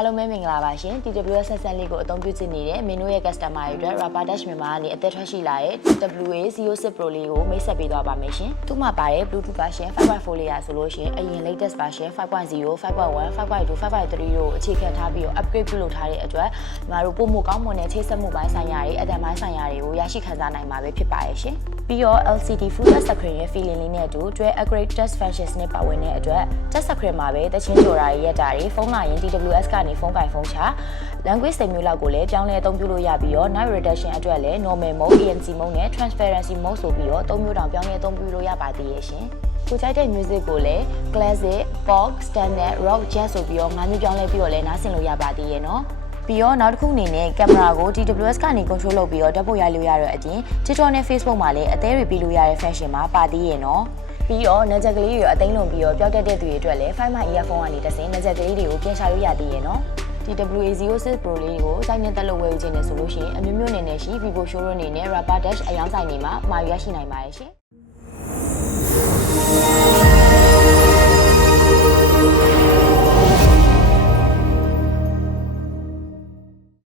အားလုံးပဲမင်္ဂလာပါရှင် TWS ဆက်ဆန်လေးကိုအသုံးပြုချင်နေတဲ့မင်းတို့ရဲ့ customer တွေအတွက် Rubber Dash မြန်မာကနေအသက်ထွက်ရှိလာတဲ့ TWA06 Pro လေးကိုမိတ်ဆက်ပေးသွားပါမယ်ရှင်သူ့မှာပါတဲ့ Bluetooth version 5.4 လေးရဆိုလို့ရှင်အရင် latest version 5.0 5.1 5.2 5.3 တို့အခြေခံထားပြီးတော့ upgrade ပြုလုပ်ထားတဲ့အတွက်ညီမတို့ပုံမကောင်းမွန်တဲ့ချိတ်ဆက်မှုပိုင်းဆိုင်ရာတွေအတန်ပိုင်းဆိုင်ရာတွေကိုရရှိခံစားနိုင်မှာပဲဖြစ်ပါရဲ့ရှင်ပြီးတော့ LCD Full Touch Screen ရဲ့ feeling လေးနဲ့အတူတွဲ upgrade touch functions နဲ့ပါဝင်တဲ့အတွက် touch screen မှာပဲတချင်းကြော်တာတွေရက်တာတွေဖုန်းလာရင် TWS ကနေဖုန်းကင်ဖုန်းချ language စိတ်မျိုးလောက်ကိုလည်းပြောင်းလဲအသုံးပြုလို့ရပြီးတော့ night reduction အတွက်လည်း normal mode ANC mode နဲ့ transparency mode ဆိုပြီးတော့သုံးမျိုးတောင်ပြောင်းလဲအသုံးပြုလို့ရပါသေးရဲ့ရှင်ကိုကြိုက်တဲ့ music ကိုလည်း classic, pop, standard, rock, jazz ဆိုပြီးတော့၅မျိုးပြောင်းလဲပြီးတော့လည်းနားဆင်လို့ရပါသေးရဲ့နော်ပြီးတော့နောက်တစ်ခုအနေနဲ့ကင်မရာကို TWS ကနေ control လုပ်ပြီးတော့ဓာတ်ပုံရိုက်လို့ရတဲ့အပြင် TikTok နဲ့ Facebook မှာလည်းအသေးတွေပြီးလို့ရတဲ့ function မှာပါသေးရဲ့နော်ပြီးတော့နံချက်ကလေးတွေအသိမ်းလုံးပြီးတော့ပျောက်တတ်တဲ့သူတွေအတွက်လည်း 5 mic earphone ကနေတစ်ဆင့်နံချက်ကလေးတွေကိုပြင်ရှာလို့ရသေးရဲ့နော် TWA06 Pro လေးကိုစိုက်ညက်တက်လို့ဝယ်ယူခြင်းနဲ့ဆိုလို့ရှိရင်အမျိုးမျိုးအနေနဲ့ရှိ Vivo showroom အနေနဲ့ Rubber Dash အယောင်ဆိုင်တွေမှာမှာယူရရှိနိုင်ပါတယ်ရှင်